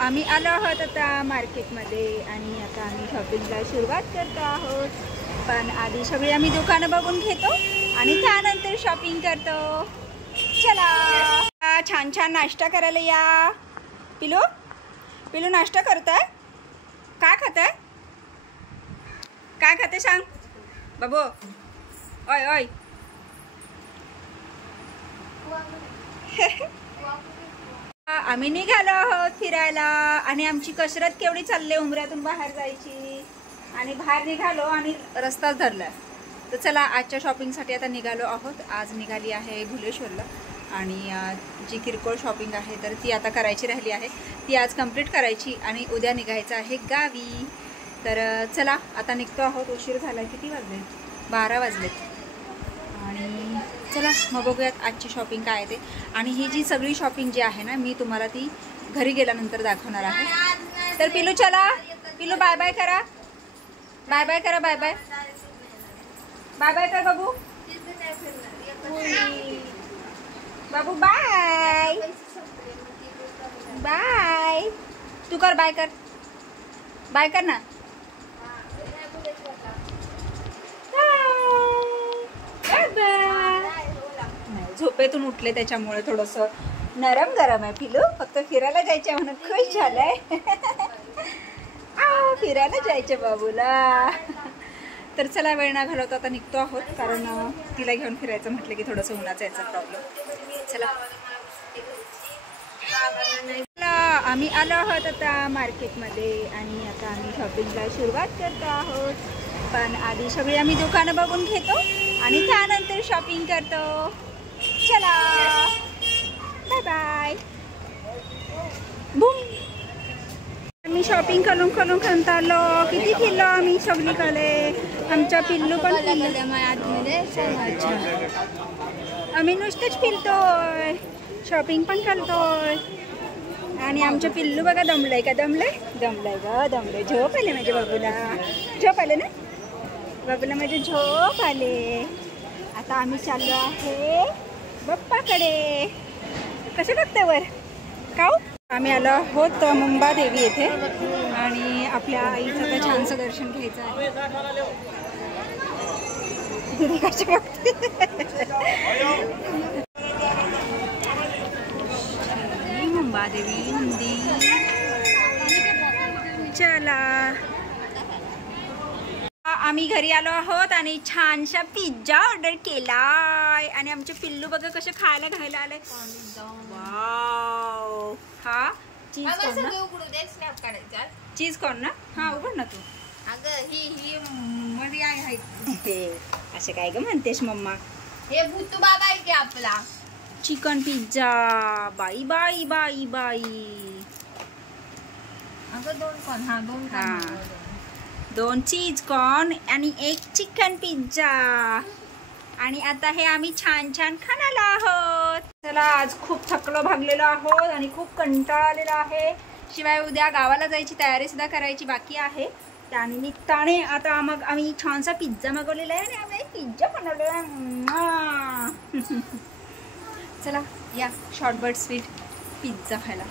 आम्ही आलो आहोत आता मार्केटमध्ये आणि आता आम्ही शॉपिंगला सुरुवात करतो आहोत. पण आधी सगळी आम्ही दुकानं बघून घेतो आणि त्यानंतर शॉपिंग करतो. चला छान छान नाश्ता करायला या. पिलू पिलू नाश्ता करताय? काय खाताय? काय खाते सांग बाबू. ओय ओय आम्ही निघालो आहोत फिरायला आणि आमची कसरत केवढी चालली उमऱ्यातून बाहेर जायची आणि बाहेर निघालो आणि रस्ताच धरला. तर चला आजच्या शॉपिंगसाठी आता निघालो आहोत. आज निघाली आहे भुलेश्वरला आणि जी किरकोळ शॉपिंग आहे तर ती आता करायची राहिली आहे. ती आज कंप्लीट करायची आणि उद्या निघायचं आहे गावी. तर चला आता निघतो आहोत. उशीर झाला. किती वाजले? 12 वाजलेत. आणि चला मग बघूयात आजची शॉपिंग काय आहे ते. आणि ही जी सगळी शॉपिंग जी आहे ना मी तुम्हाला ती घरी गेल्यानंतर दाखवणार आहे. तर पिलू चला. पिलू बाय बाय करा. बाय बाय करा. बाय बाय बाय बाय कर बाबू. बाबू बाय बाय. तू कर बाय कर. बाय कर ना. झोपेतून उठले त्याच्यामुळे थोडंसं नरम गरम आहे. पिलू फक्त फिरायला जायचे म्हणून खुश झालंय. फिरायला जायचे बाबूला. तर चला वेळ ना घालवतो आता निघतो आहोत कारण तिला घेऊन फिरायचं म्हटलं की थोडंसं उन्हाचा याचा प्रॉब्लेम. चला आम्ही आलो आहोत आता मार्केटमध्ये आणि आता आम्ही शॉपिंगला सुरुवात करतो आहोत. पण आधी सगळी आम्ही दुकानं बघून घेतो आणि त्यानंतर शॉपिंग करतो. चला बाय बाय. बूम. आम्ही शॉपिंग करून कंटाळलो. किती फिरलो आम्ही सगळीकडे. आमच्या पिल्लू पण आम्ही नुसतंच फिरतोय शॉपिंग पण करतोय. आणि आमचं पिल्लू बघा दमलंय का? दमलंय ग दमलंय. झोप आले माझ्या बाबूला. झोप आले ना बाबूला माझे. झोप आले. आता आम्ही चाललो आहे बाप्पाकडे. कसं बघतं वर काऊ. आम्ही आलो आहोत मुंबादेवी येथे आणि आपल्या आईचं आता छानसं दर्शन घ्यायचं आहे. कशी बघते. मुंबादेवी मंदिर. चला आम्ही घरी आलो आहोत आणि छानसा पिझ्झा ऑर्डर केलाय आणि आमचे पिल्लू बघा कसे खायला घ्यायला आले. वाव. हा चीज कॉर्न ना. चीज कॉर्न ना. हा उघड ना तू. अगं ही मध्ये आहे. असे काय ग म्हणतेस मम्मा. हे भूतू बाबा आहे की आपला. Chicken pizza. बाई बाई बाई बाई. अगं 2 कॉर्न. हा 2 कॉर्न. 2 चीज कॉर्न आणि 1 चिकन पिझ्झा. आणि आता हे आम्ही छान छान खायला आहोत. चला आज खूप थकलो भागलेलो आहोत आणि खूप कंटाळा आलेला आहे. शिवाय उद्या गावाला जायची तयारी सुद्धा करायची बाकी आहे. त्यानिमित्ताने आता मग आम्ही छानसा पिझ्झा मागवलेला आहे आणि आम्ही पिझ्झा बनवलेला आहे. चला या शॉर्टबट स्वीट पिझ्झा खायला.